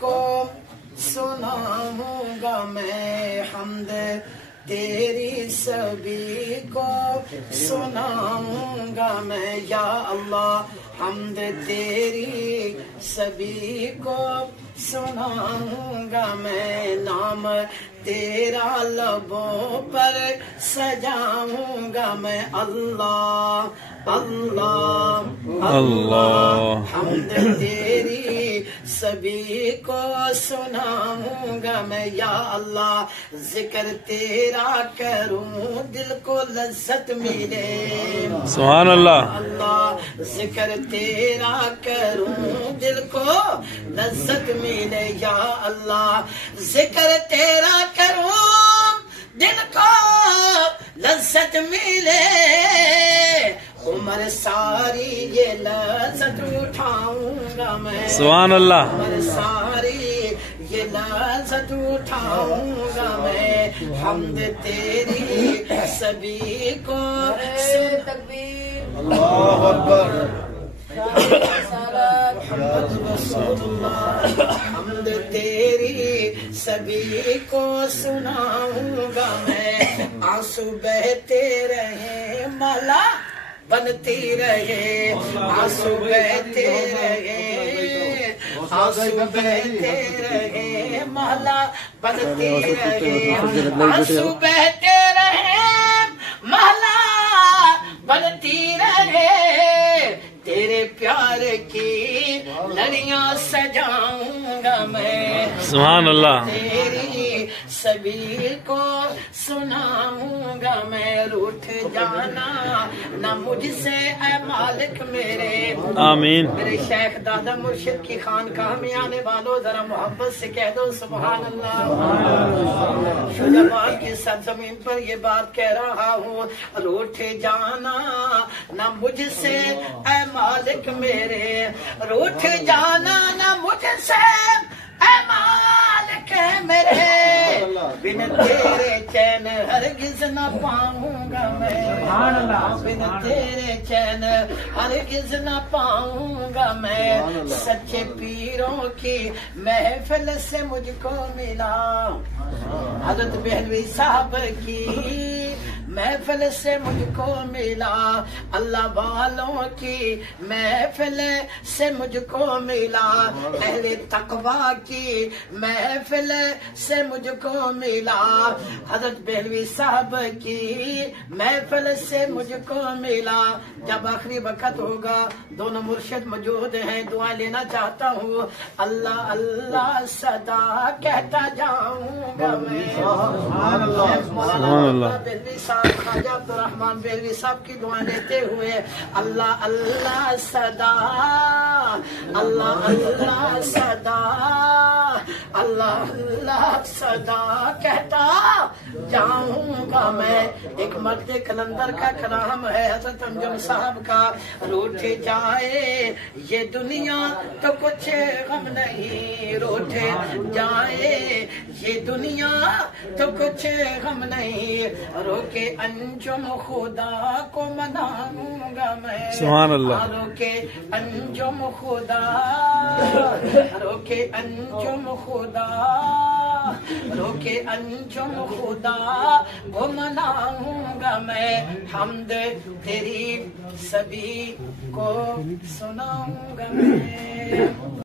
को सुनाऊंगा मैं हम्द तेरी सभी को सुनाऊंगा मैं या अल्लाह हम्द तेरी सभी को सुनाऊंगा मैं नाम तेरा लबों पर सजाऊंगा मैं अल्लाह अल्लाह अल्लाह हम्द तेरी सभी को सुनाऊंगा मैं या अल्लाह जिक्र तेरा करूं दिल को लज्जत मिले सुभान अल्लाह अल्लाह जिक्र तेरा करूं दिल को लज्जत मिले या अल्लाह जिक्र तेरा करूं दिल को लज्जत मिले उम्र सारी ये लज्जत उठाऊंगा मैं सुभान अल्लाह उम्र सारी ये लज्जत उठाऊंगा मैं हम्द तेरी सभी को तकबीर अल्लाहु अकबर हम्द तेरी सभी को सुनाऊंगा मैं आंसू बहते रहे माला बनती रहे आंसू बहते रहे आंसू बहते रहे माला बनती रहे आंसू बहते रहे माला बनती रहे तेरे प्यार की लड़ियां सजाऊंगा मैं सुभान अल्लाह तेरी सभी को सुनाऊंगा मैं रूठ जाना न मुझसे ऐ मालिक मेरे आमीन। मेरे शेख दादा मुर्शिद की खानकाह में आने वालों जरा मोहब्बत से कह दो सुभान अल्लाह। शुजाबाद की सरजमीन पर ये बात कह रहा हूँ रूठ जाना न मुझसे ऐ मालिक मेरे रूठ जाना न मुझसे ऐ मालिक मेरे बिन तेरे चैन हरगिज न पाऊंगा मैं बिन तेरे चैन हरगिज न पाऊंगा मैं सच्चे पीरों की महफिल से मुझको मिला हजरत बहलवी साहब की महफिल से मुझको मिला अल्लाह वालों की महफिल से मुझको मिला अहले तकवा की महफिल से मुझको मिला हजरत बहलवी साहब की महफिल से मुझको मिला। जब आखिरी वक्त होगा दोनों मुर्शिद मौजूद हैं दुआ लेना चाहता हूँ अल्लाह अल्लाह सदा कहता जाऊंगा मैं बहलवी साहब ख्वाजा अब्दुर्रहमान बहलवी साहब की दुआ लेते हुए अल्लाह अल्लाह सदा अल्लाह अल्लाह सदा अल्लाह अल्लाह सदा कहता जाऊंगा मैं। एक मर्द कलंदर का कलाम है हजरत अंजुम साहब का रूठ जाए ये दुनिया तो कुछ गम नहीं रूठ जाए ये दुनिया तो कुछ गम नहीं रोके अंजुम खुदा को मनाऊंगा मैं सुभान अल्लाह रोके अंजुम खुदा रोके अंजुम खुदा रोके अंजुम खुदा को मनाऊंगा मैं हम्द तेरी सभी को सुनाऊंगा मैं।